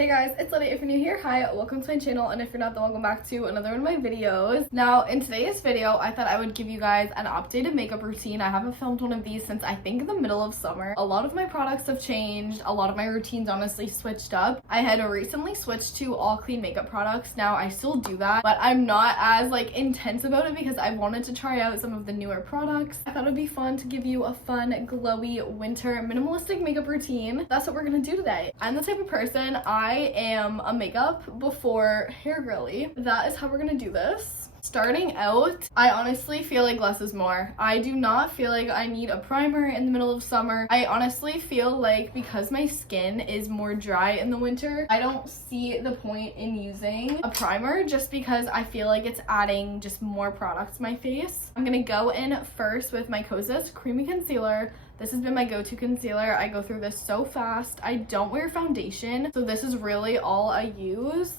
Hey guys, it's Lydia. If you're new here, hi, welcome to my channel, and if you're not, then welcome back to another one of my videos. Now, in today's video, I thought I would give you guys an updated makeup routine. I haven't filmed one of these since I think the middle of summer. A lot of my products have changed. A lot of my routines honestly switched up. I had recently switched to all clean makeup products. Now, I still do that, but I'm not as intense about it because I wanted to try out some of the newer products. I thought it would be fun to give you a fun, glowy, winter, minimalistic makeup routine. That's what we're gonna do today. I'm the type of person, I am a makeup before hair girly. That is how we're gonna do this. Starting out, I honestly feel like less is more. I do not feel like I need a primer in the middle of summer. I honestly feel like because my skin is more dry in the winter, I don't see the point in using a primer just because I feel like it's adding just more product to my face. I'm gonna go in first with my Kosas Creamy Concealer. This has been my go-to concealer. I go through this so fast. I don't wear foundation, so this is really all I use.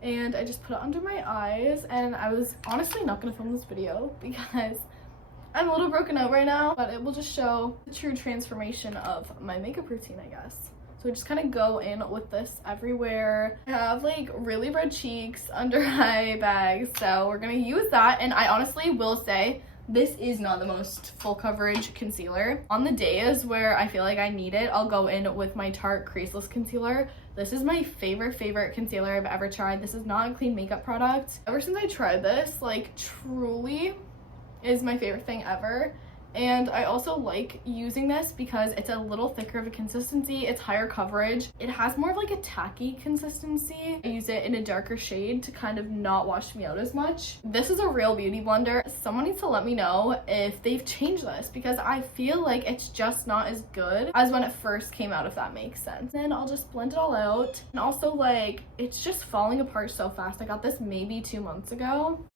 And I just put it under my eyes, and I was honestly not gonna film this video because I'm a little broken out right now, but it will just show the true transformation of my makeup routine, I guess. So I just kind of go in with this everywhere. I have really red cheeks, under eye bags, so we're gonna use that. And I honestly will say, this is not the most full coverage concealer. On the days where I feel like I need it, I'll go in with my Tarte Creaseless Concealer. This is my favorite concealer I've ever tried. This is not a clean makeup product. Ever since I tried this, truly is my favorite thing ever. And I also like using this because it's a little thicker of a consistency. It's higher coverage. It has more of a tacky consistency. I use it in a darker shade to kind of not wash me out as much. This is a real beauty blender. Someone needs to let me know if they've changed this because I feel like it's just not as good as when it first came out, if that makes sense. Then I'll just blend it all out. And also it's just falling apart so fast. I got this maybe 2 months ago.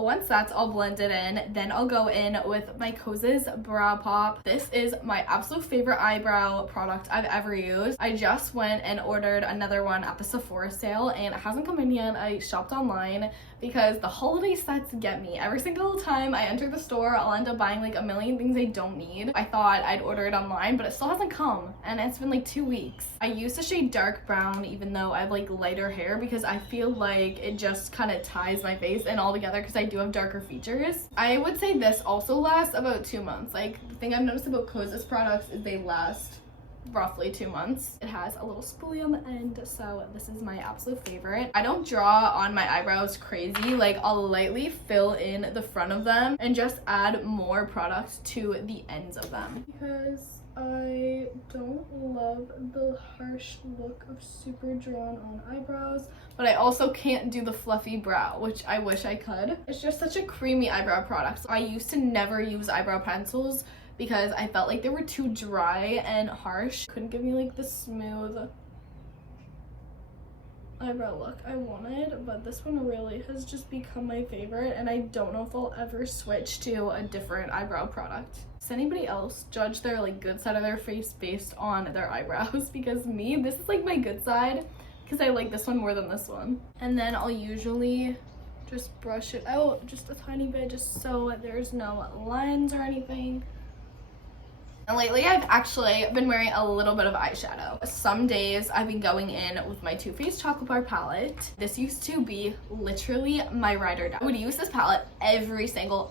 Once that's all blended in, then I'll go in with my Kosas Brow Pop. This is my absolute favorite eyebrow product I've ever used. I just went and ordered another one at the Sephora sale and it hasn't come in yet. I shopped online because the holiday sets get me. Every single time I enter the store, I'll end up buying a million things I don't need. I thought I'd order it online, but it still hasn't come and it's been 2 weeks. I use the shade dark brown even though I have lighter hair because I feel like it just kind of ties my face in all together because I do have darker features. I would say this also lasts about 2 months. The thing I've noticed about Kosas products is they last roughly 2 months. It has a little spoolie on the end, so this is my absolute favorite. I don't draw on my eyebrows crazy. I'll lightly fill in the front of them and just add more product to the ends of them because I don't love the harsh look of super drawn on eyebrows, but I also can't do the fluffy brow, which I wish I could. It's just such a creamy eyebrow product. I used to never use eyebrow pencils because I felt like they were too dry and harsh. Couldn't give me the smooth eyebrow look I wanted, but this one really has just become my favorite and I don't know if I'll ever switch to a different eyebrow product. Does anybody else judge their good side of their face based on their eyebrows? Because me, this is my good side because I like this one more than this one. And then I'll usually just brush it out just a tiny bit just so there's no lines or anything. And lately I've actually been wearing a little bit of eyeshadow. Some days I've been going in with my Too Faced Chocolate Bar palette. This used to be literally my ride or die. I would use this palette every single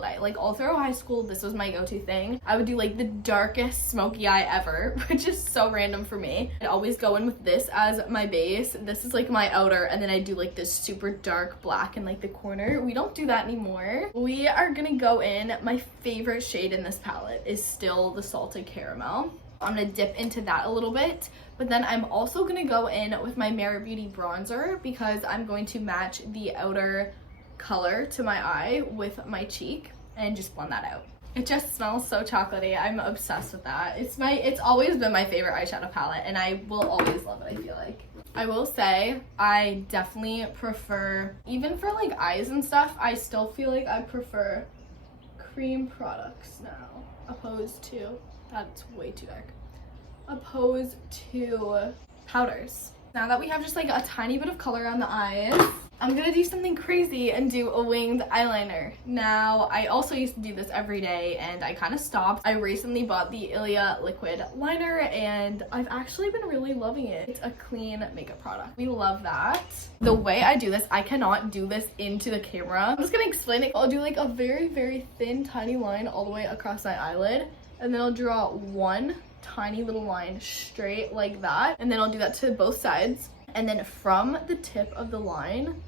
day. All through high school, this was my go-to thing. I would do the darkest smoky eye ever, which is so random for me. I'd always go in with this as my base. This is my outer, and then I do this super dark black in the corner. We don't do that anymore. We are gonna go in, my favorite shade in this palette is still the Salted Caramel. I'm gonna dip into that a little bit, but then I'm also gonna go in with my Mary Beauty bronzer because I'm going to match the outer color to my eye with my cheek and just blend that out. It just smells so chocolatey. I'm obsessed with that. It's always been my favorite eyeshadow palette and I will always love it, I feel like. I will say I definitely prefer, even for eyes and stuff, I still feel like I prefer cream products now opposed to, that's way too dark, opposed to powders. Now that we have just a tiny bit of color on the eyes, I'm gonna do something crazy and do a winged eyeliner. Now, I also used to do this every day and I kind of stopped. I recently bought the Ilia liquid liner and I've actually been really loving it. It's a clean makeup product. We love that. The way I do this, I cannot do this into the camera. I'm just gonna explain it. I'll do like a very, very thin, tiny line all the way across my eyelid, and then I'll draw one tiny little line straight like that, and then I'll do that to both sides. And then from the tip of the line,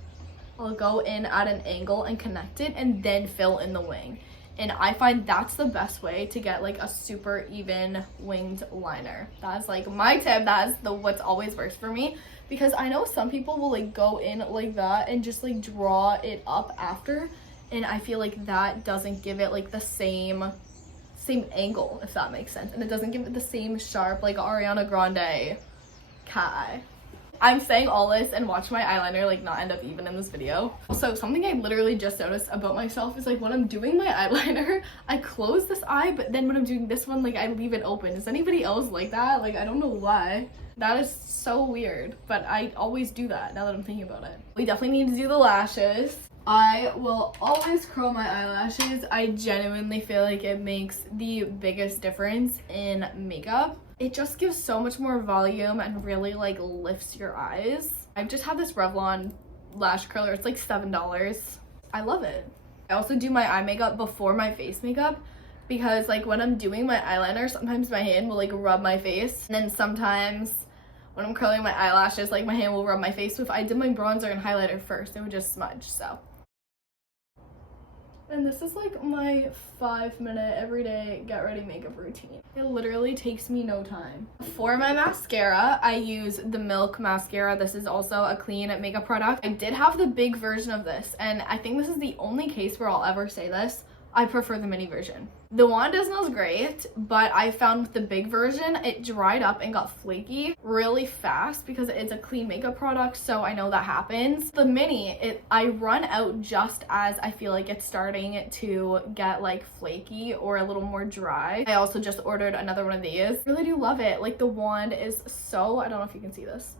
I'll go in at an angle and connect it and then fill in the wing. And I find that's the best way to get like a super even winged liner. That's like my tip. That's what's always works for me, because I know some people will like go in like that and just like draw it up after, and I feel like that doesn't give it like the same angle, if that makes sense, and it doesn't give it the same sharp like Ariana Grande cat eye. I'm saying all this and watch my eyeliner like not end up even in this video. Also, something I literally just noticed about myself is like when I'm doing my eyeliner, I close this eye, but then when I'm doing this one, like I leave it open. Is anybody else like that? Like, I don't know why. That is so weird, but I always do that now that I'm thinking about it. We definitely need to do the lashes. I will always curl my eyelashes. I genuinely feel like it makes the biggest difference in makeup. It just gives so much more volume and really like lifts your eyes. I just have this Revlon lash curler. It's like $7. I love it. I also do my eye makeup before my face makeup, because like when I'm doing my eyeliner, sometimes my hand will like rub my face, and then sometimes when I'm curling my eyelashes, like my hand will rub my face. So if I did my bronzer and highlighter first, it would just smudge. So. And this is like my 5-minute everyday get ready makeup routine. It literally takes me no time. For my mascara, I use the Milk mascara. This is also a clean makeup product. I did have the big version of this, and I think this is the only case where I'll ever say this. I prefer the mini version. The wand smells great, but I found with the big version, it dried up and got flaky really fast because it's a clean makeup product, so I know that happens. The mini, I run out just as I feel like it's starting to get like flaky or a little more dry. I also just ordered another one of these. I really do love it. Like the wand is so, I don't know if you can see this.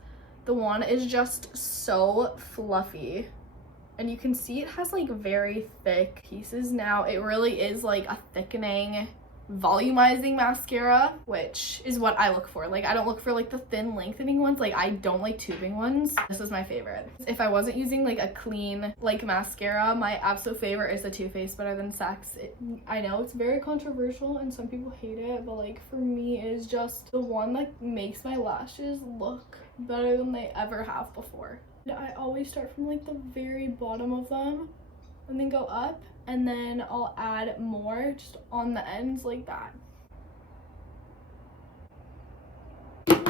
The wand is just so fluffy. And you can see it has like very thick pieces now. It really is like a thickening, volumizing mascara, which is what I look for. Like I don't look for like the thin lengthening ones. Like I don't like tubing ones. This is my favorite. If I wasn't using like a clean like mascara, my absolute favorite is the Too Faced Better Than Sex. I know it's very controversial and some people hate it, but like for me it's just the one that makes my lashes look better than they ever have before. I always start from like the very bottom of them and then go up, and then I'll add more just on the ends like that.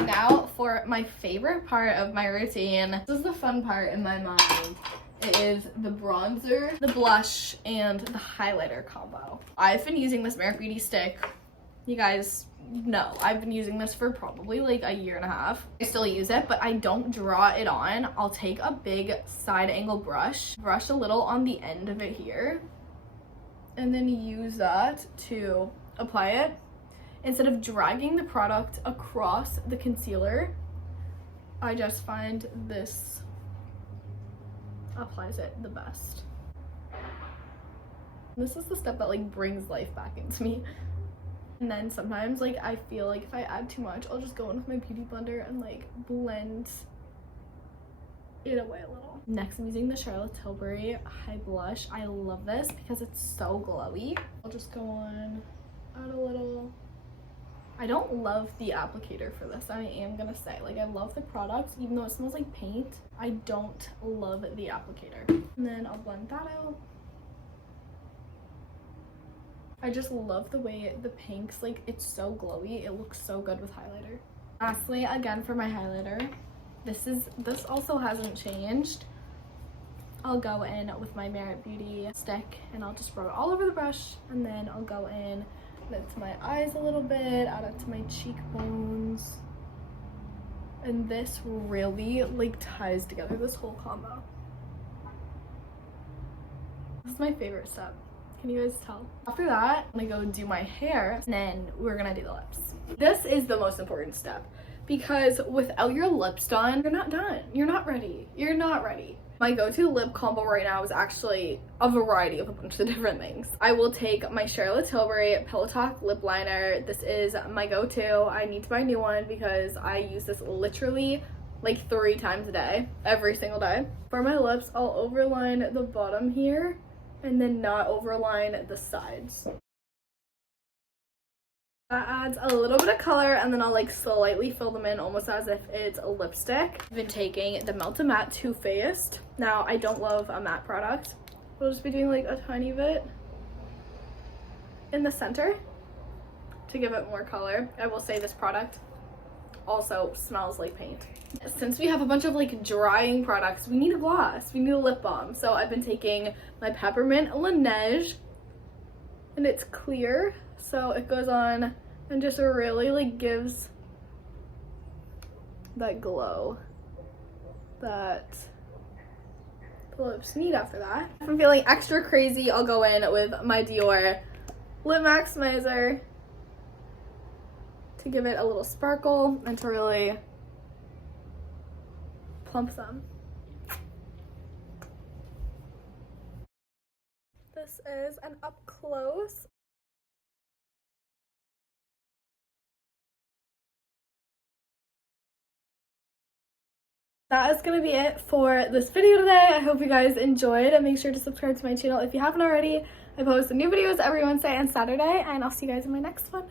Now for my favorite part of my routine. This is the fun part in my mind. It is the bronzer, the blush, and the highlighter combo. I've been using this Merit Beauty stick. You guys know I've been using this for probably like a year and a half. I still use it, but I don't draw it on. I'll take a big side angle brush a little on the end of it here, and then use that to apply it. Instead of dragging the product across the concealer, I just find this applies it the best. This is the step that like brings life back into me. And then sometimes like I feel like if I add too much, I'll just go in with my beauty blender and like blend it away a little. Next, I'm using the Charlotte Tilbury High Blush. I love this because it's so glowy. I'll just go on, add a little. I don't love the applicator for this, I am gonna say. Like I love the product, even though it smells like paint. I don't love the applicator. And then I'll blend that out. I just love the way the pinks, like it's so glowy. It looks so good with highlighter. Lastly, again for my highlighter, this also hasn't changed. I'll go in with my Merit Beauty stick and I'll just rub it all over the brush, and then I'll go in to my eyes a little bit, add it to my cheekbones. And this really like ties together this whole combo. This is my favorite step. Can you guys tell? After that, I'm gonna go do my hair, and then we're gonna do the lips. This is the most important step, because without your lips done, you're not done. You're not ready. You're not ready. My go-to lip combo right now is actually a variety of a bunch of different things. I will take my Charlotte Tilbury Pillow Talk lip liner. This is my go-to. I need to buy a new one because I use this literally like 3 times a day, every single day. For my lips, I'll overline the bottom here and then not overline the sides. That adds a little bit of color, and then I'll like slightly fill them in almost as if it's a lipstick. I've been taking the Melt to Matte Too Faced. Now, I don't love a matte product. I'll just be doing like a tiny bit in the center to give it more color. I will say this product also smells like paint. Since we have a bunch of like drying products, we need a gloss, we need a lip balm. So I've been taking my Peppermint Laneige, and it's clear, so it goes on and just really like gives that glow that the lips need after that. If I'm feeling extra crazy, I'll go in with my Dior Lip Maximizer to give it a little sparkle and to really plump them. This is an up close. That is going to be it for this video today. I hope you guys enjoyed, and make sure to subscribe to my channel if you haven't already. I post new videos every Wednesday and Saturday, and I'll see you guys in my next one.